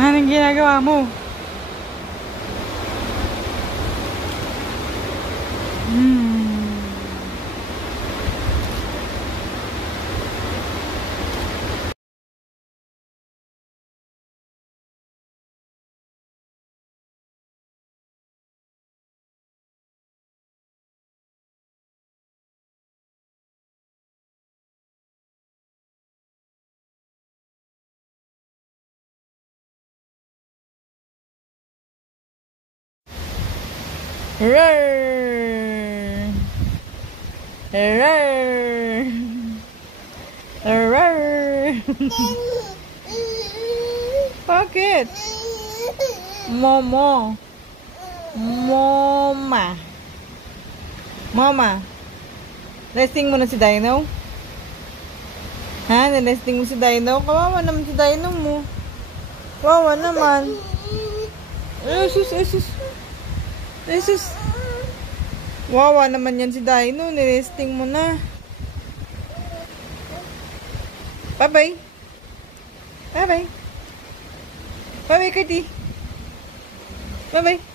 Anong ginagawa mo? Roar! Roar! Roar! Bakit? Momo. Moma. Mama. Resting mo na si Dino? Ha? Niresting mo si Dino? Kawawa naman si Dino mo. Kawawa naman. Esus, esus. Esus. Wawa naman yan si Dino. Niresting mo na. Bye-bye. Bye-bye. Bye-bye, Kitty. Bye-bye.